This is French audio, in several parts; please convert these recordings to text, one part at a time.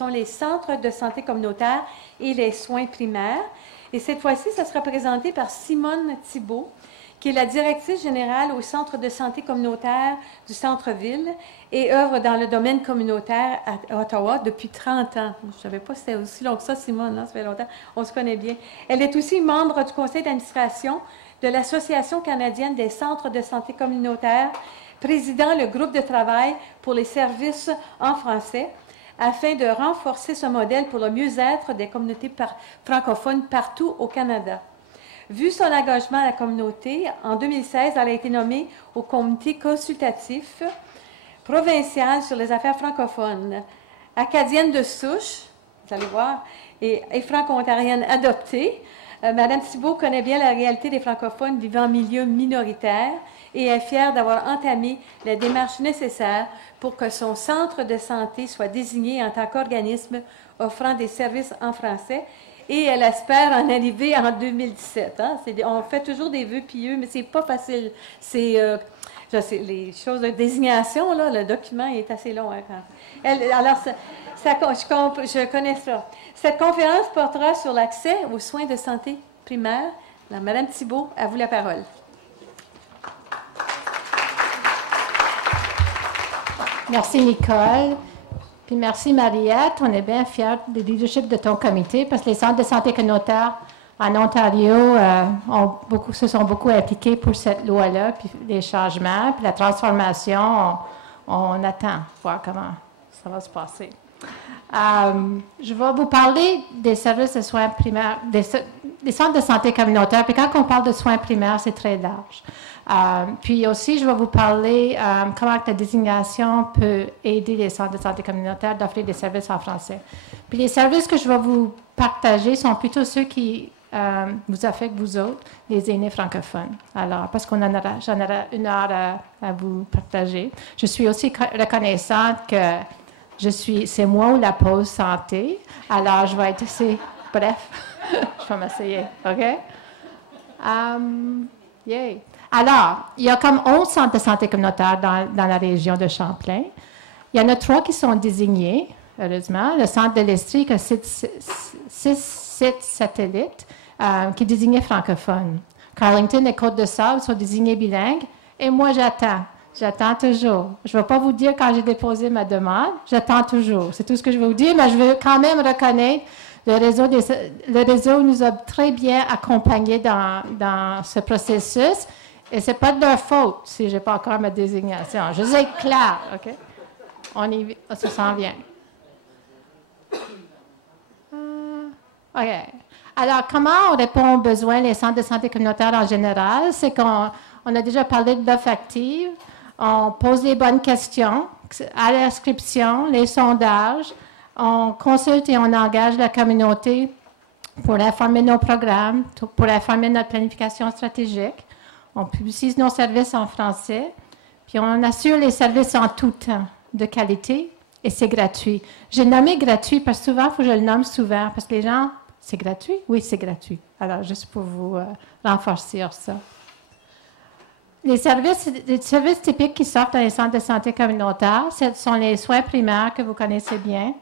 sont les centres de santé communautaire et les soins primaires. Et cette fois-ci, ça sera présenté par Simone Thibault, qui est la directrice générale au Centre de santé communautaire du centre-ville et œuvre dans le domaine communautaire à Ottawa depuis 30 ans. Je ne savais pas si c'était aussi long que ça, Simone, hein? Ça fait longtemps. On se connaît bien. Elle est aussi membre du conseil d'administration de l'Association canadienne des centres de santé communautaire, président le groupe de travail pour les services en français, afin de renforcer ce modèle pour le mieux-être des communautés francophones partout au Canada. Vu son engagement à la communauté, en 2016, elle a été nommée au comité consultatif provincial sur les affaires francophones. Acadienne de souche, vous allez voir, et franco-ontarienne adoptée, Mme Thibault connaît bien la réalité des francophones vivant en milieu minoritaire et est fière d'avoir entamé les démarches nécessaires pour que son centre de santé soit désigné en tant qu'organisme offrant des services en français. Et elle espère en arriver en 2017. Hein? On fait toujours des vœux pieux, mais c'est pas facile. C'est les choses de désignation, là, le document est assez long. Hein, je connais ça. Cette conférence portera sur l'accès aux soins de santé primaire. Madame Thibault, à vous la parole. Merci, Nicole. Puis merci, Mariette. On est bien fiers du leadership de ton comité parce que les centres de santé communautaire en Ontario se sont beaucoup impliqués pour cette loi-là, puis les changements, puis la transformation. On attend voir comment ça va se passer. Je vais vous parler des services de soins primaires, des centres de santé communautaire. Puis quand on parle de soins primaires, c'est très large. Puis aussi, je vais vous parler comment la désignation peut aider les centres de santé communautaire d'offrir des services en français. Puis les services que je vais vous partager sont plutôt ceux qui vous affectent, vous autres, les aînés francophones. Alors, parce j'en aurai une heure à vous partager. Je suis aussi reconnaissante que c'est moi ou la pause santé. Alors, je vais être assez bref. Je vais m'essayer, OK? Yay! Alors, il y a comme 11 centres de santé communautaire dans la région de Champlain. Il y en a 3 qui sont désignés, heureusement. Le centre de l'Estrie a 6 sites satellites qui est désigné francophone. Carleton et Côte-de-Sable sont désignés bilingues. Et moi, j'attends. J'attends toujours. Je ne vais pas vous dire quand j'ai déposé ma demande. J'attends toujours. C'est tout ce que je vais vous dire, mais je veux quand même reconnaître le réseau nous a très bien accompagnés dans ce processus. Et ce n'est pas de leur faute si je n'ai pas encore ma désignation. Je sais clair, OK? On se sent bien. OK. Alors, comment on répond aux besoins des centres de santé communautaire en général? C'est qu'on a déjà parlé de l'offre active. On pose les bonnes questions à l'inscription, les sondages. On consulte et on engage la communauté pour informer nos programmes, pour informer notre planification stratégique. On publicise nos services en français, puis on assure les services en tout temps, de qualité, et c'est gratuit. J'ai nommé gratuit parce que souvent, il faut que je le nomme souvent, parce que les gens, c'est gratuit? Oui, c'est gratuit. Alors, juste pour vous renforcer ça. Les services typiques qui sortent dans les centres de santé communautaire, ce sont les soins primaires que vous connaissez bien,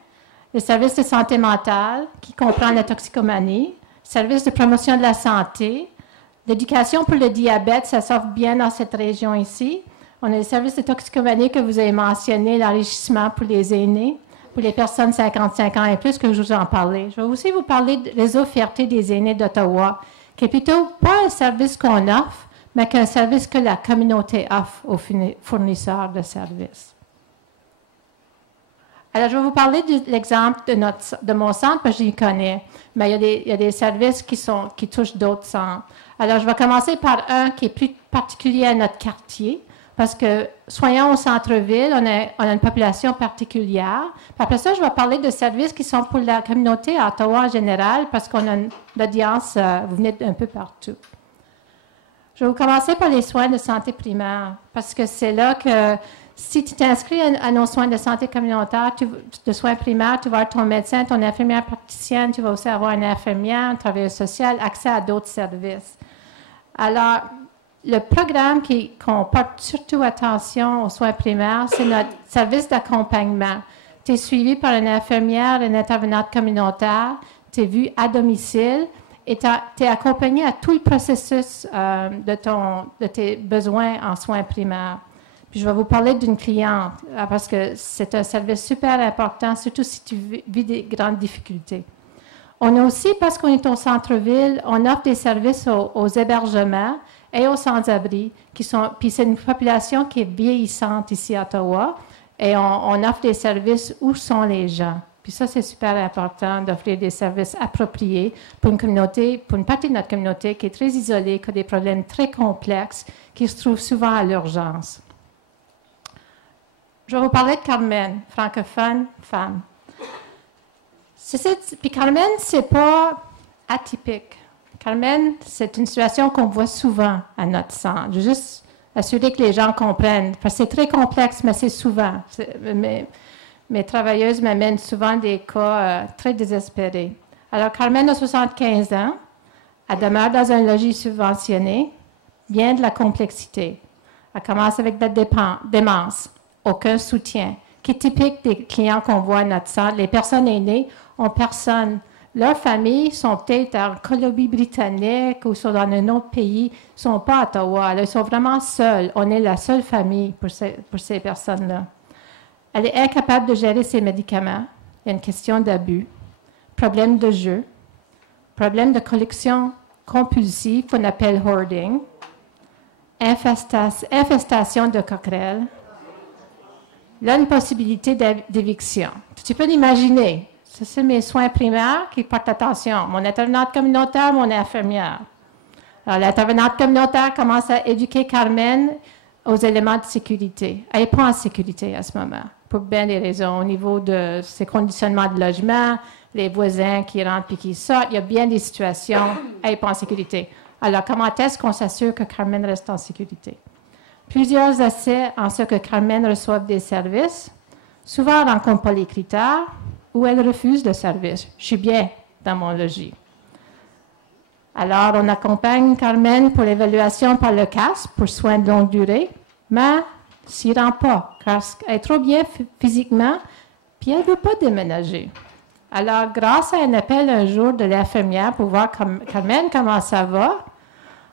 les services de santé mentale, qui comprend la toxicomanie, services de promotion de la santé, l'éducation pour le diabète, ça s'offre bien dans cette région ici. On a les services de toxicomanie que vous avez mentionnés, l'enrichissement pour les aînés, pour les personnes 55 ans et plus, que je vous en parlais. Je vais aussi vous parler du réseau Fierté des aînés d'Ottawa, qui est plutôt pas un service qu'on offre, mais qu'un service que la communauté offre aux fournisseurs de services. Alors, je vais vous parler de l'exemple de mon centre, parce que j'y connais, mais il y a des services qui touchent d'autres centres. Alors, je vais commencer par un qui est plus particulier à notre quartier, parce que, soyons au centre-ville, on a une population particulière. Puis après ça, je vais parler de services qui sont pour la communauté à Ottawa en général, parce qu'on a une audience, vous venez d'un peu partout. Je vais commencer par les soins de santé primaire, parce que c'est là que, si tu t'inscris à nos soins de santé communautaire, de soins primaires, tu vas avoir ton médecin, ton infirmière praticienne, tu vas aussi avoir une infirmière, un travailleur social, accès à d'autres services. Alors, le programme qu'on porte surtout attention aux soins primaires, c'est notre service d'accompagnement. tu es suivi par une infirmière, une intervenante communautaire, tu es vu à domicile et tu es accompagné à tout le processus de tes besoins en soins primaires. Puis je vais vous parler d'une cliente parce que c'est un service super important, surtout si tu vis des grandes difficultés. On a aussi, parce qu'on est au centre-ville, on offre des services aux hébergements et aux sans-abri, puis c'est une population qui est vieillissante ici à Ottawa, et on offre des services où sont les gens. Puis ça, c'est super important d'offrir des services appropriés pour une communauté, pour une partie de notre communauté qui est très isolée, qui a des problèmes très complexes, qui se trouvent souvent à l'urgence. Je vais vous parler de Carmen, francophone, femme. Puis Carmen, c'est pas atypique. Carmen, c'est une situation qu'on voit souvent à notre centre. Je veux juste assurer que les gens comprennent, parce que c'est très complexe, mais c'est souvent. Mes travailleuses m'amènent souvent des cas très désespérés. Alors, Carmen a 75 ans. Elle demeure dans un logis subventionné, bien de la complexité. Elle commence avec de la démence, aucun soutien, qui est typique des clients qu'on voit à notre centre. Les personnes aînées ont personne. Leurs familles sont peut-être en Colombie-Britannique ou sont dans un autre pays, ils ne sont pas à Ottawa. Elles sont vraiment seules. On est la seule famille pour ces personnes-là. Elle est incapable de gérer ses médicaments. Il y a une question d'abus, problème de jeu, problème de collection compulsive qu'on appelle hoarding, infestation de coquerelles. Là, une possibilité d'éviction. Tu peux l'imaginer. C'est mes soins primaires qui portent attention. Mon intervenante communautaire, mon infirmière. Alors, l'intervenante communautaire commence à éduquer Carmen aux éléments de sécurité. Elle n'est pas en sécurité à ce moment, pour bien des raisons. Au niveau de ses conditionnements de logement, les voisins qui rentrent et qui sortent, il y a bien des situations, elle n'est pas en sécurité. Alors, comment est-ce qu'on s'assure que Carmen reste en sécurité? Plusieurs essais en ce que Carmen reçoive des services. Souvent, elle ne rencontre pas les critères ou elle refuse le service. Je suis bien dans mon logis. Alors, on accompagne Carmen pour l'évaluation par le CAS pour soins de longue durée, mais s'il ne rend pas, parce qu'elle est trop bien physiquement, puis elle ne veut pas déménager. Alors, grâce à un appel un jour de l'infirmière pour voir Carmen comment ça va,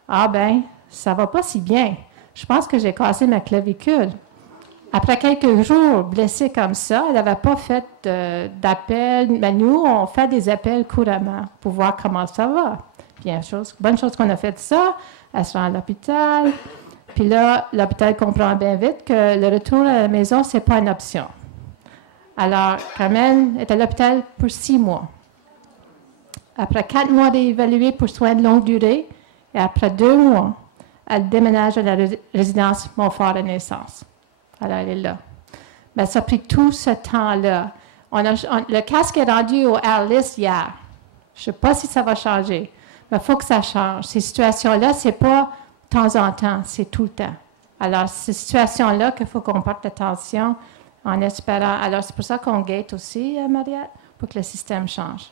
ah ben, ça ne va pas si bien. Je pense que j'ai cassé ma clavicule. Après quelques jours blessée comme ça, elle n'avait pas fait d'appel. Mais nous, on fait des appels couramment pour voir comment ça va. Bien, bonne chose qu'on a fait ça. Elle se rend à l'hôpital. Puis là, l'hôpital comprend bien vite que le retour à la maison, ce n'est pas une option. Alors, Carmen est à l'hôpital pour 6 mois. Après 4 mois d'évaluer pour soins de longue durée, et après 2 mois, elle déménage à la résidence Montfort à naissance. Alors, elle est là. Mais ça a pris tout ce temps-là. Le casque est rendu au AirList hier. Je ne sais pas si ça va changer, mais il faut que ça change. Ces situations-là, ce n'est pas de temps en temps, c'est tout le temps. Alors, ces situations-là qu'il faut qu'on porte attention en espérant. Alors, c'est pour ça qu'on guette aussi, Mariette, pour que le système change.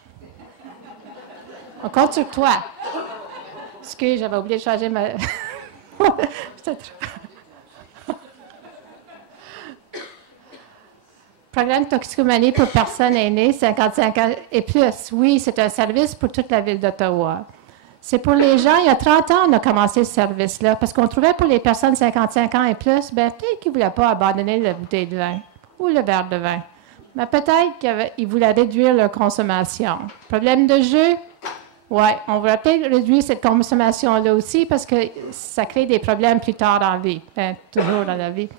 On compte sur toi. Excuse, j'avais oublié de changer ma... Programme toxicomanie pour personnes aînées, 55 ans et plus. Oui, c'est un service pour toute la ville d'Ottawa. C'est pour les gens, il y a 30 ans, on a commencé ce service-là, parce qu'on trouvait pour les personnes 55 ans et plus, peut-être qu'ils ne voulaient pas abandonner la bouteille de vin ou le verre de vin. Mais peut-être qu'ils voulaient réduire leur consommation. Problème de jeu? Oui, on va peut-être réduire cette consommation-là aussi, parce que ça crée des problèmes plus tard dans la vie, toujours dans la vie.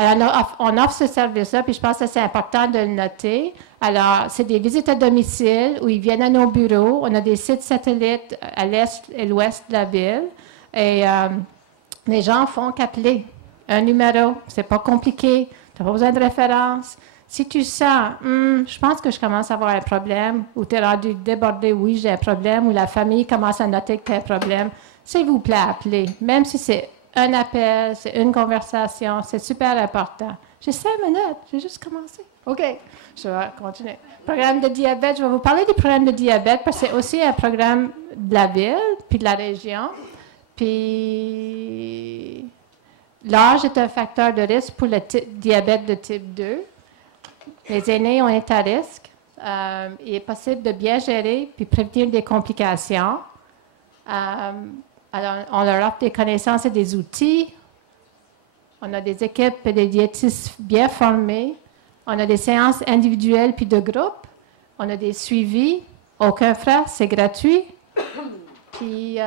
Alors, on offre ce service-là, puis je pense que c'est important de le noter. Alors, c'est des visites à domicile où ils viennent à nos bureaux. On a des sites satellites à l'est et l'ouest de la ville. Et les gens font qu'appeler un numéro. C'est pas compliqué. Tu n'as pas besoin de référence. Si tu sens, je pense que je commence à avoir un problème, ou tu es rendu débordé, oui, j'ai un problème, ou la famille commence à noter que tu as un problème, s'il vous plaît, appelez. Même si c'est un appel, c'est une conversation, c'est super important. J'ai 5 minutes, j'ai juste commencé. OK, je vais continuer. Programme de diabète, je vais vous parler du programme de diabète parce que c'est aussi un programme de la ville, puis de la région. Puis l'âge est un facteur de risque pour le diabète de type 2. Les aînés, on est à risque. Il est possible de bien gérer puis prévenir des complications. Alors, on leur offre des connaissances et des outils. On a des équipes et des diététistes bien formés. On a des séances individuelles puis de groupe. On a des suivis. Aucun frais, c'est gratuit. Puis,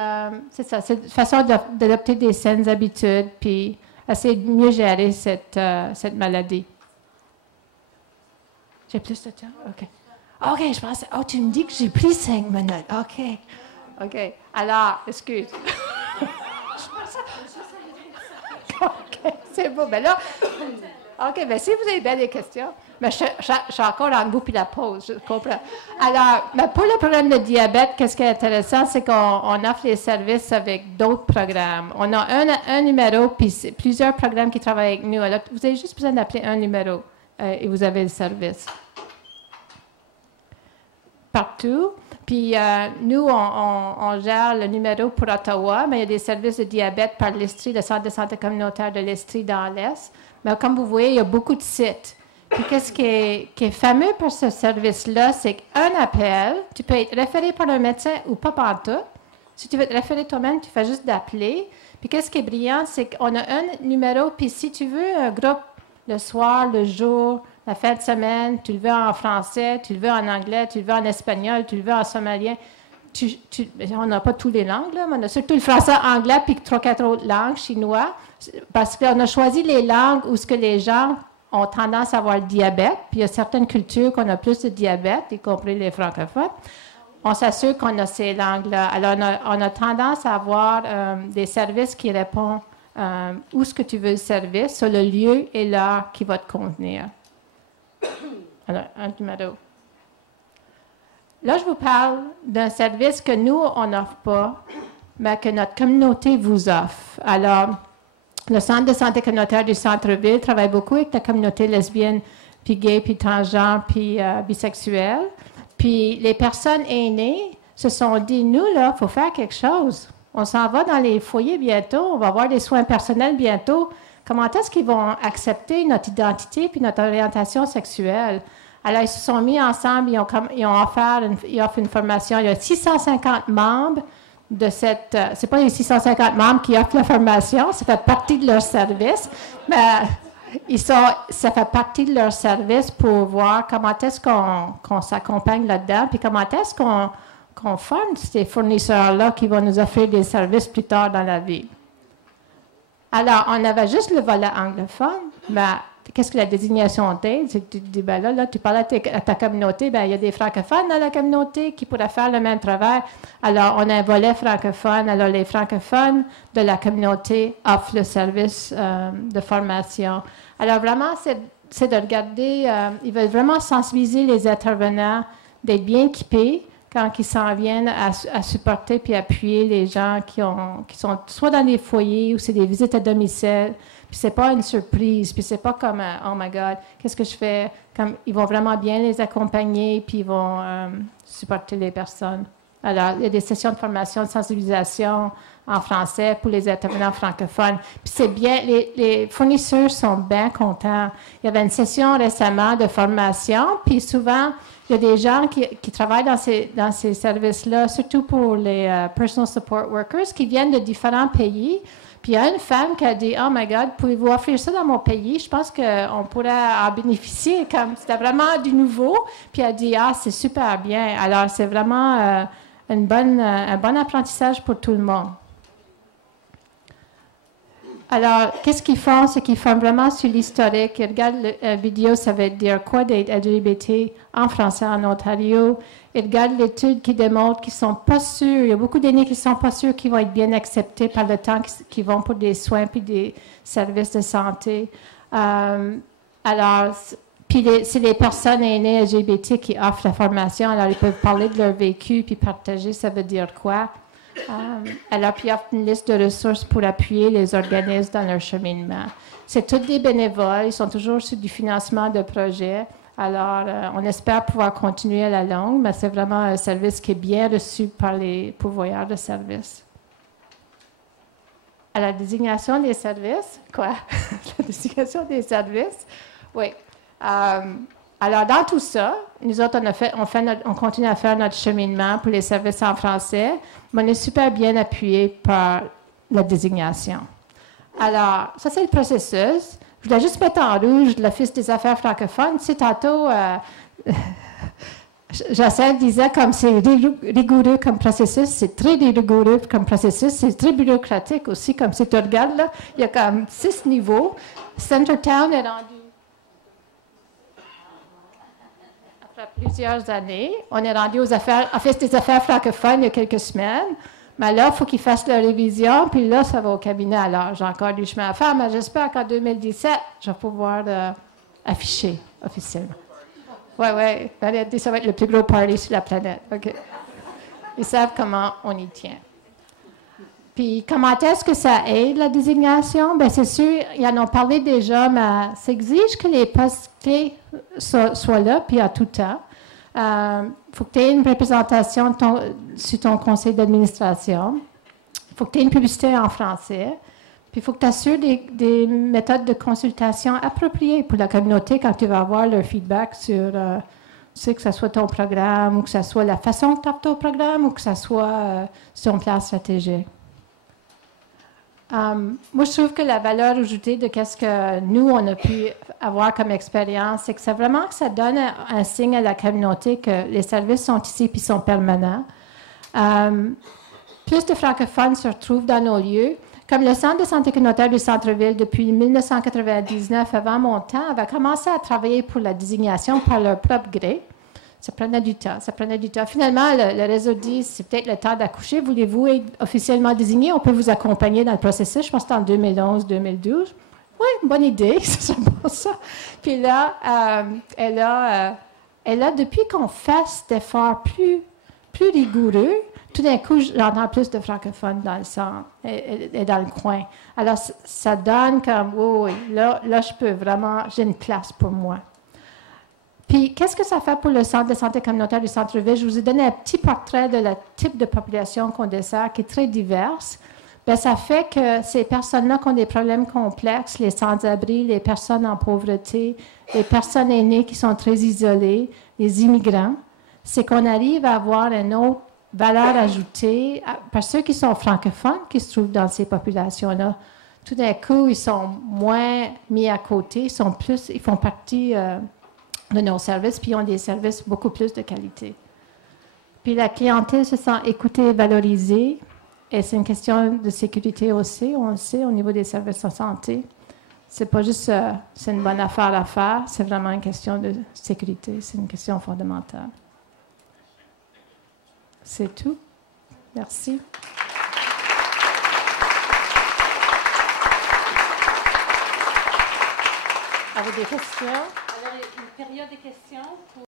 c'est ça, c'est une façon d'adopter des saines habitudes puis essayer de mieux gérer cette maladie. J'ai plus de temps? OK. OK, je pensais, oh, tu me dis que j'ai pris 5 minutes. OK. OK. Alors, excuse. OK, c'est beau. Ben là, OK, bien, si vous avez bien des questions, mais je suis encore en bout puis la pause, je comprends. Alors, mais pour le programme de diabète, qu'est-ce qui est intéressant, c'est qu'on offre les services avec d'autres programmes. On a un numéro, puis plusieurs programmes qui travaillent avec nous. Alors, vous avez juste besoin d'appeler un numéro et vous avez le service. Partout. Puis nous, on gère le numéro pour Ottawa, mais il y a des services de diabète par l'Estrie, le Centre de santé communautaire de l'Estrie dans l'Est. Mais comme vous voyez, il y a beaucoup de sites. Puis qu'est-ce qui est fameux pour ce service-là, c'est qu'un appel, tu peux être référé par un médecin ou pas pantoute. Si tu veux te référer toi-même, tu fais juste d'appeler. Puis qu'est-ce qui est brillant, c'est qu'on a un numéro, puis si tu veux un groupe le soir, le jour, la fin de semaine, tu le veux en français, tu le veux en anglais, tu le veux en espagnol, tu le veux en somalien. On n'a pas toutes les langues, là, mais on a surtout le français, anglais, puis 3-4 autres langues, chinois, parce qu'on a choisi les langues où ce que les gens ont tendance à avoir le diabète, puis il y a certaines cultures qu'on a plus de diabète, y compris les francophones. On s'assure qu'on a ces langues-là. Alors, on a tendance à avoir des services qui répondent où ce que tu veux le service, sur le lieu et l'heure qui va te convenir. Alors, un numéro. Là, je vous parle d'un service que nous, on n'offre pas, mais que notre communauté vous offre. Alors, le Centre de santé communautaire du centre-ville travaille beaucoup avec la communauté lesbienne, puis gay, puis transgenre, puis bisexuelle. Puis les personnes aînées se sont dit, nous, là, il faut faire quelque chose. On s'en va dans les foyers bientôt, on va avoir des soins personnels bientôt. Comment est-ce qu'ils vont accepter notre identité puis notre orientation sexuelle? Alors, ils se sont mis ensemble, ils offrent une formation. Il y a 650 membres de cette... c'est pas les 650 membres qui offrent la formation, ça fait partie de leur service, mais ça fait partie de leur service pour voir comment est-ce qu'on s'accompagne là-dedans, puis comment est-ce qu'on forme ces fournisseurs-là qui vont nous offrir des services plus tard dans la vie. Alors, on avait juste le volet anglophone, mais qu'est-ce que la désignation t'aide? C'est que tu dis, ben là, tu parles à ta communauté, ben il y a des francophones dans la communauté qui pourraient faire le même travail. Alors, on a un volet francophone. Alors, les francophones de la communauté offrent le service de formation. Alors, vraiment, c'est de regarder, ils veulent vraiment sensibiliser les intervenants, d'être bien équipés quand ils s'en viennent à supporter puis appuyer les gens qui sont soit dans des foyers ou c'est des visites à domicile. Puis c'est pas une surprise, puis c'est pas comme oh my God, qu'est-ce que je fais? Comme ils vont vraiment bien les accompagner, puis ils vont supporter les personnes. Alors, il y a des sessions de formation, de sensibilisation en français pour les intervenants francophones. Puis c'est bien, les fournisseurs sont bien contents. Il y avait une session récemment de formation, puis souvent, il y a des gens qui travaillent dans ces services-là, surtout pour les personal support workers, qui viennent de différents pays. Puis il y a une femme qui a dit, oh my God, pouvez-vous offrir ça dans mon pays? Je pense qu'on pourrait en bénéficier. Comme c'était vraiment du nouveau. Puis elle a dit, ah, c'est super bien. Alors c'est vraiment un bon apprentissage pour tout le monde. Alors, qu'est-ce qu'ils font? C'est qu'ils font vraiment sur l'historique. Ils regardent la vidéo, ça veut dire quoi d'être LGBT en français en Ontario. Ils regardent l'étude qui démontre qu'ils ne sont pas sûrs. Il y a beaucoup d'aînés qui ne sont pas sûrs qu'ils vont être bien acceptés par le temps qu'ils vont pour des soins puis des services de santé. Alors, puis c'est les personnes aînées LGBT qui offrent la formation. Alors, ils peuvent parler de leur vécu puis partager, ça veut dire quoi. Alors, puis, ils offrent une liste de ressources pour appuyer les organismes dans leur cheminement. C'est tous des bénévoles. Ils sont toujours sur du financement de projets. Alors, on espère pouvoir continuer à la longue, mais c'est vraiment un service qui est bien reçu par les pourvoyeurs de services. À la désignation des services, quoi? La désignation des services, oui. Alors, dans tout ça, nous autres, on continue à faire notre cheminement pour les services en français, mais on est super bien appuyé par la désignation. Alors, ça, c'est le processus. Je voulais juste mettre en rouge l'Office des affaires francophones. Tu sais, tantôt, Jacinthe disait comme c'est rigoureux comme processus, c'est très rigoureux comme processus, c'est très bureaucratique aussi, comme si tu regardes là, il y a comme 6 niveaux. Centertown est rendu, après plusieurs années, on est rendu aux Office des affaires francophones il y a quelques semaines, mais là, il faut qu'ils fassent leur révision, puis là, ça va au cabinet. Alors, j'ai encore du chemin à faire, mais j'espère qu'en 2017, je vais pouvoir afficher officiellement. Oui, ça va être le plus gros party sur la planète. OK. Ils savent comment on y tient. Puis, comment est-ce que ça aide la désignation? Bien, c'est sûr, ils en ont parlé déjà, mais ça exige que les postes clés soient là, puis à tout temps. Il faut que tu aies une représentation sur ton conseil d'administration. Il faut que tu aies une publicité en français. Puis il faut que tu assures des méthodes de consultation appropriées pour la communauté quand tu vas avoir leur feedback sur, que ce soit ton programme ou que ce soit la façon que tu as ton programme ou que ce soit sur ton plan stratégique. Moi, je trouve que la valeur ajoutée de ce que nous, on a pu avoir comme expérience, c'est que c'est vraiment que ça donne un signe à la communauté que les services sont ici et sont permanents. Plus de francophones se retrouvent dans nos lieux. Comme le Centre de santé communautaire du centre-ville, depuis 1999, avant mon temps, avait commencé à travailler pour la désignation par leur propre gré. Ça prenait du temps. Finalement, le réseau dit, c'est peut-être le temps d'accoucher. Voulez-vous être officiellement désigné? On peut vous accompagner dans le processus. Je pense que c'était en 2011-2012. Oui, bonne idée. C'est bon, ça. Puis là, elle a depuis qu'on fait cet effort plus rigoureux, tout d'un coup, j'entends plus de francophones dans le centre et dans le coin. Alors, ça donne comme, oui, là, je peux vraiment, j'ai une place pour moi. Puis, qu'est-ce que ça fait pour le Centre de santé communautaire du centre-ville? Je vous ai donné un petit portrait de le type de population qu'on dessert, qui est très diverse. Bien, ça fait que ces personnes-là qui ont des problèmes complexes, les sans-abri, les personnes en pauvreté, les personnes aînées qui sont très isolées, les immigrants, c'est qu'on arrive à avoir une autre valeur ajoutée par ceux qui sont francophones qui se trouvent dans ces populations-là. Tout d'un coup, ils sont moins mis à côté, ils font partie de nos services, puis ils ont des services beaucoup plus de qualité. Puis la clientèle se sent écoutée et valorisée, et c'est une question de sécurité aussi, on le sait, au niveau des services de santé. C'est pas juste c'est une bonne affaire à faire, c'est vraiment une question de sécurité, c'est une question fondamentale. C'est tout. Merci. Avez-vous des questions? Alors, une période de questions.